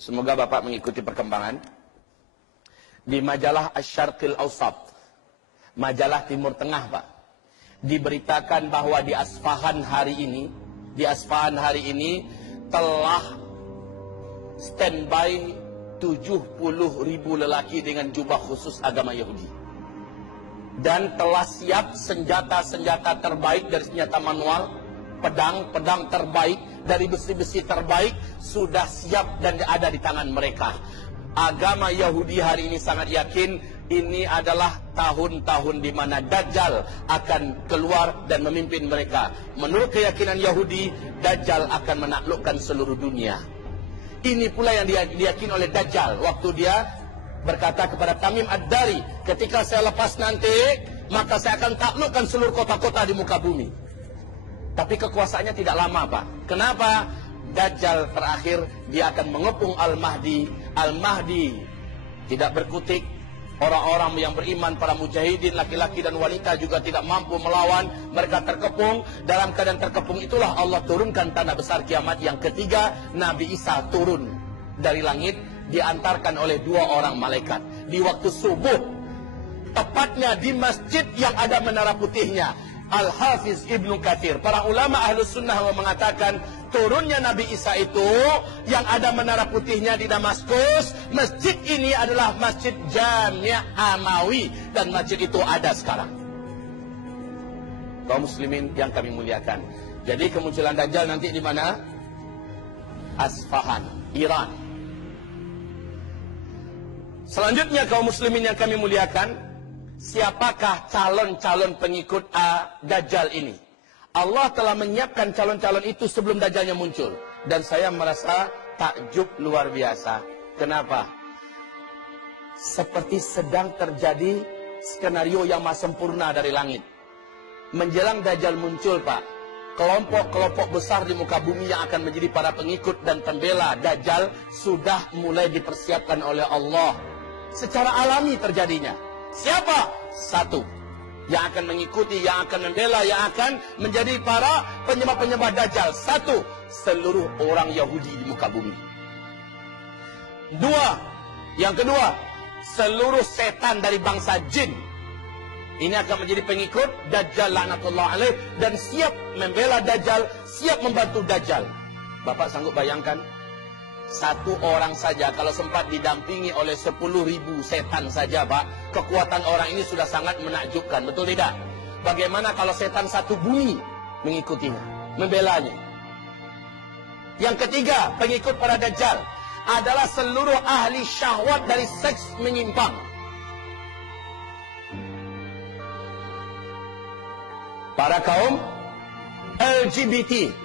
Semoga Bapak mengikuti perkembangan. Di majalah Asy-Syarqil Awsat, majalah Timur Tengah, Pak, diberitakan bahwa di Asfahan hari ini telah standby 70.000 lelaki dengan jubah khusus agama Yahudi. Dan telah siap senjata-senjata terbaik dari senjata manual, pedang terbaik, dari besi-besi terbaik, sudah siap dan ada di tangan mereka. Agama Yahudi hari ini sangat yakin ini adalah tahun-tahun di mana Dajjal akan keluar dan memimpin mereka. Menurut keyakinan Yahudi, Dajjal akan menaklukkan seluruh dunia. Ini pula yang diyakini oleh Dajjal waktu dia berkata kepada Tamim Ad-Dari, ketika saya lepas nanti, maka saya akan taklukkan seluruh kota-kota di muka bumi. Tapi kekuasaannya tidak lama, Pak. Kenapa? Dajjal terakhir dia akan mengepung Al-Mahdi. Al-Mahdi tidak berkutik. Orang-orang yang beriman, para mujahidin, laki-laki dan wanita juga tidak mampu melawan. Mereka terkepung. Dalam keadaan terkepung itulah Allah turunkan tanda besar kiamat yang ketiga. Nabi Isa turun dari langit, diantarkan oleh 2 orang malaikat di waktu subuh, tepatnya di masjid yang ada menara putihnya. Al-Hafiz Ibnu Katsir, para ulama Ahlus Sunnah mengatakan turunnya Nabi Isa itu yang ada menara putihnya di Damaskus. Masjid ini adalah Masjid Jami' Amawi, dan masjid itu ada sekarang. Kaum muslimin yang kami muliakan, jadi kemunculan Dajjal nanti di mana? Asfahan, Iran. Selanjutnya kaum muslimin yang kami muliakan, siapakah calon-calon pengikut Dajjal ini? Allah telah menyiapkan calon-calon itu sebelum Dajjalnya muncul. Dan saya merasa takjub luar biasa. Kenapa? Seperti sedang terjadi skenario yang maha sempurna dari langit. Menjelang Dajjal muncul, Pak, kelompok-kelompok besar di muka bumi yang akan menjadi para pengikut dan pembela Dajjal sudah mulai dipersiapkan oleh Allah. Secara alami terjadinya. Siapa? Satu yang akan mengikuti, yang akan membela, yang akan menjadi para penyembah-penyembah Dajjal. Satu, seluruh orang Yahudi di muka bumi. Yang kedua, seluruh setan dari bangsa jin. Ini akan menjadi pengikut Dajjal laknatullah alaih dan siap membela Dajjal, siap membantu Dajjal. Bapak sanggup bayangkan? Satu orang saja kalau sempat didampingi oleh 10.000 setan saja, Pak, kekuatan orang ini sudah sangat menakjubkan, betul tidak? Bagaimana kalau setan satu bumi mengikutinya, membelanya? Yang ketiga, pengikut para Dajjal adalah seluruh ahli syahwat dari seks menyimpang. Para kaum LGBT.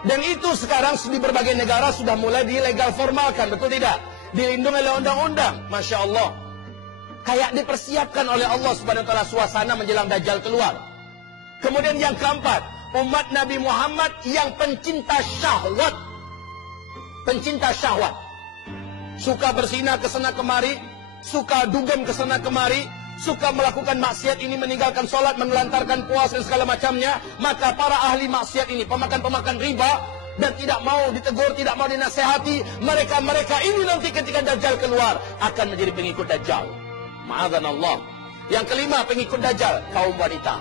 Dan itu sekarang di berbagai negara sudah mulai dilegal formalkan, betul tidak? Dilindungi oleh undang-undang, Masya Allah. Kayak dipersiapkan oleh Allah Subhanahu wa ta'ala suasana menjelang Dajjal keluar. Kemudian yang keempat, umat Nabi Muhammad yang pencinta syahwat. Pencinta syahwat. Suka bersinah kesana kemari, suka dugem kesana kemari, suka melakukan maksiat ini, meninggalkan sholat, menelantarkan puasa dan segala macamnya. Maka para ahli maksiat ini, pemakan-pemakan riba, dan tidak mau ditegur, tidak mau dinasehati, mereka ini nanti ketika Dajjal keluar akan menjadi pengikut Dajjal. Ma'adzanallah. Yang kelima, pengikut Dajjal, kaum wanita.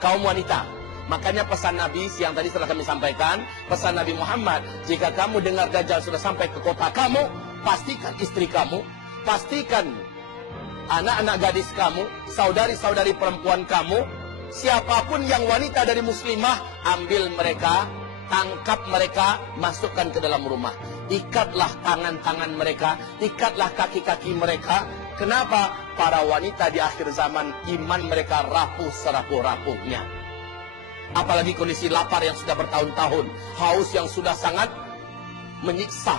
Kaum wanita. Makanya pesan Nabi siang tadi setelah kami sampaikan, pesan Nabi Muhammad, jika kamu dengar Dajjal sudah sampai ke kota kamu, pastikan istri kamu, pastikan anak-anak gadis kamu, saudari-saudari perempuan kamu, siapapun yang wanita dari muslimah, ambil mereka, tangkap mereka, masukkan ke dalam rumah. Ikatlah tangan-tangan mereka, ikatlah kaki-kaki mereka. Kenapa? Para wanita di akhir zaman, iman mereka rapuh serapuh-rapuhnya. Apalagi kondisi lapar yang sudah bertahun-tahun, haus yang sudah sangat menyiksa.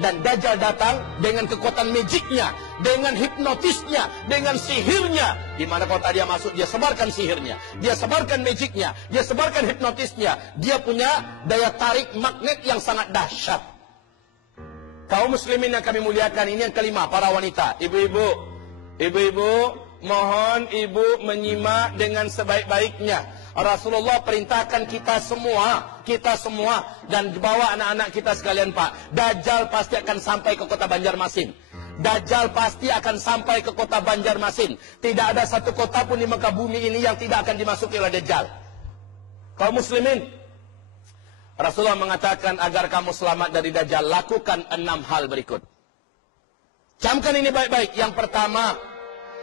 Dan Dajjal datang dengan kekuatan magicnya, dengan hipnotisnya, dengan sihirnya. Di mana kota dia masuk, dia sebarkan sihirnya, dia sebarkan magicnya, dia sebarkan hipnotisnya. Dia punya daya tarik magnet yang sangat dahsyat. Kaum muslimin yang kami muliakan, ini yang kelima, para wanita. Ibu-ibu, mohon ibu menyimak dengan sebaik-baiknya. Rasulullah perintahkan kita semua dan bawa anak-anak kita sekalian, Pak. Dajjal pasti akan sampai ke kota Banjarmasin. Dajjal pasti akan sampai ke kota Banjarmasin. Tidak ada satu kota pun di muka bumi ini yang tidak akan dimasuki oleh Dajjal. Kaum muslimin, Rasulullah mengatakan agar kamu selamat dari Dajjal, lakukan 6 hal berikut. Camkan ini baik-baik. Yang pertama,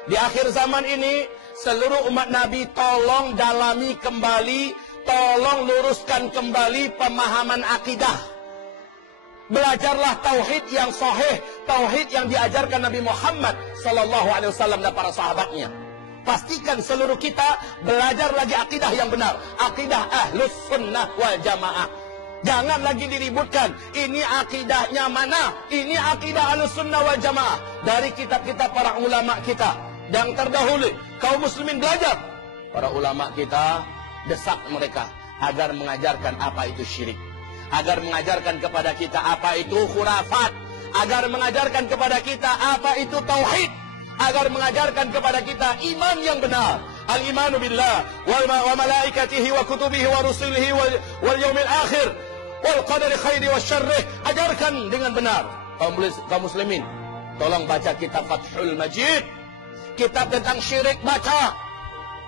di akhir zaman ini, seluruh umat Nabi tolong dalami kembali, tolong luruskan kembali pemahaman akidah. Belajarlah tauhid yang sahih, tauhid yang diajarkan Nabi Muhammad SAW dan para sahabatnya. Pastikan seluruh kita belajar lagi akidah yang benar, akidah Ahlus Sunnah wal Jamaah. Jangan lagi diributkan, ini akidahnya mana? Ini akidah Ahlus Sunnah wal Jamaah. Dari kitab-kitab para ulama kita yang terdahulu, kaum muslimin belajar. Para ulama kita, desak mereka agar mengajarkan apa itu syirik, agar mengajarkan kepada kita apa itu khurafat, agar mengajarkan kepada kita apa itu tauhid, agar mengajarkan kepada kita iman yang benar. Al-imanu billah wa malaikatihi wa kutubihi wa rusulihi wal yaumil akhir wal qadari khairi wa syarrih. Ajarkan dengan benar. Kaum muslimin, tolong baca kitab Fathul Majid, kitab tentang syirik, baca.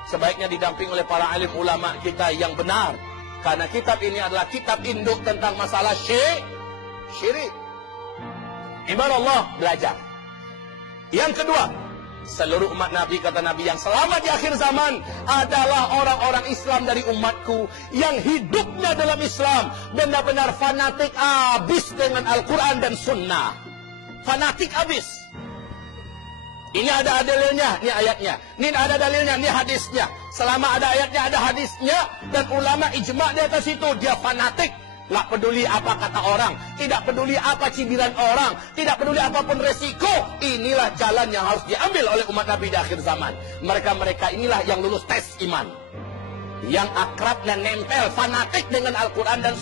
Sebaiknya didamping oleh para alim ulama kita yang benar, karena kitab ini adalah kitab induk tentang masalah syirik. Ibarat Allah, belajar. Yang kedua, seluruh umat Nabi, kata Nabi, yang selamat di akhir zaman adalah orang-orang Islam dari umatku yang hidupnya dalam Islam benar-benar fanatik habis dengan Al-Quran dan Sunnah. Fanatik habis. Ini ada dalilnya, ini ayatnya. Ini ada dalilnya, ini hadisnya. Selama ada ayatnya, ada hadisnya, dan ulama ijma di atas itu, dia fanatik. Nggak peduli apa kata orang, tidak peduli apa cibiran orang, tidak peduli apapun resiko. Inilah jalan yang harus diambil oleh umat Nabi di akhir zaman. Mereka-mereka inilah yang lulus tes iman, yang akrab dan nempel, fanatik dengan Al-Quran dan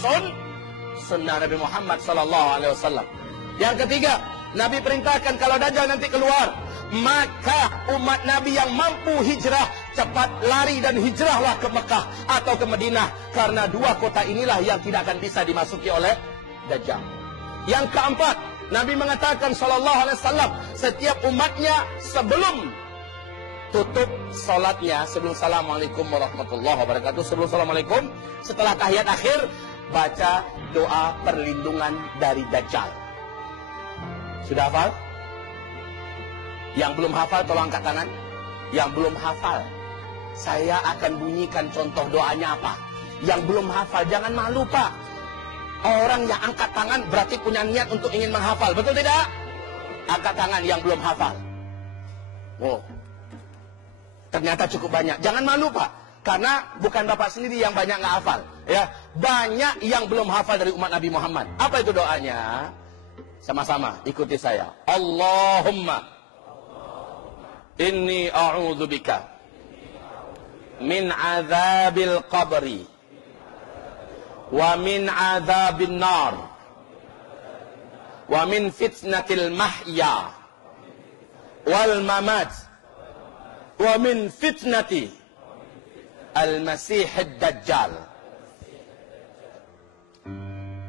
Sunnah Nabi Muhammad SAW. Yang ketiga, Nabi perintahkan kalau Dajjal nanti keluar, maka umat Nabi yang mampu hijrah, cepat lari dan hijrahlah ke Mekah atau ke Madinah, karena 2 kota inilah yang tidak akan bisa dimasuki oleh Dajjal. Yang keempat, Nabi mengatakan SAW, setiap umatnya sebelum tutup salatnya, sebelum Assalamualaikum warahmatullahi wabarakatuh, sebelum Assalamualaikum, setelah tahiyat akhir, baca doa perlindungan dari Dajjal. Sudah hafal? Yang belum hafal tolong angkat tangan. Yang belum hafal, saya akan bunyikan contoh doanya apa. Yang belum hafal jangan malu, Pak. Orang yang angkat tangan berarti punya niat untuk ingin menghafal, betul tidak? Angkat tangan yang belum hafal. Oh, ternyata cukup banyak. Jangan malu, Pak, karena bukan Bapak sendiri yang banyak nggak hafal, ya. Banyak yang belum hafal dari umat Nabi Muhammad. Apa itu doanya? Sama-sama ikuti saya. Allahumma inni a'udzubika min azabil qabri wa min azabin nar wa min fitnatil mahya wal mamat wa min fitnati al-masih ad-dajjal.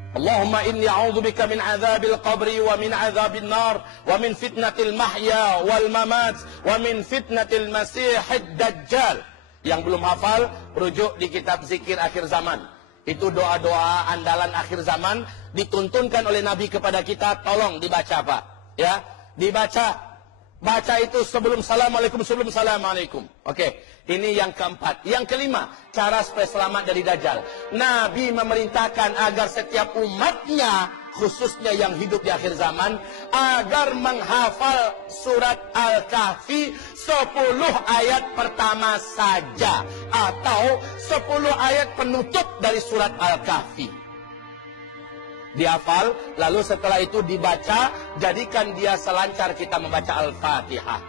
Allahumma inni a'udzubika min azabil qabri wa min azabin nar wa min fitnatil mahya wal mamat wa min fitnatil masihid dajjal. Yang belum hafal, rujuk di kitab zikir akhir zaman. Itu doa-doa andalan akhir zaman, dituntunkan oleh Nabi kepada kita, tolong dibaca, Pak. Ya, dibaca. Baca itu sebelum Assalamualaikum, sebelum Assalamualaikum. Oke, ini yang keempat. Yang kelima, cara supaya selamat dari Dajjal. Nabi memerintahkan agar setiap umatnya, khususnya yang hidup di akhir zaman, agar menghafal surat Al-Kahfi 10 ayat pertama saja, atau 10 ayat penutup dari surat Al-Kahfi. Dihafal, lalu setelah itu dibaca, jadikan dia selancar kita membaca Al-Fatihah.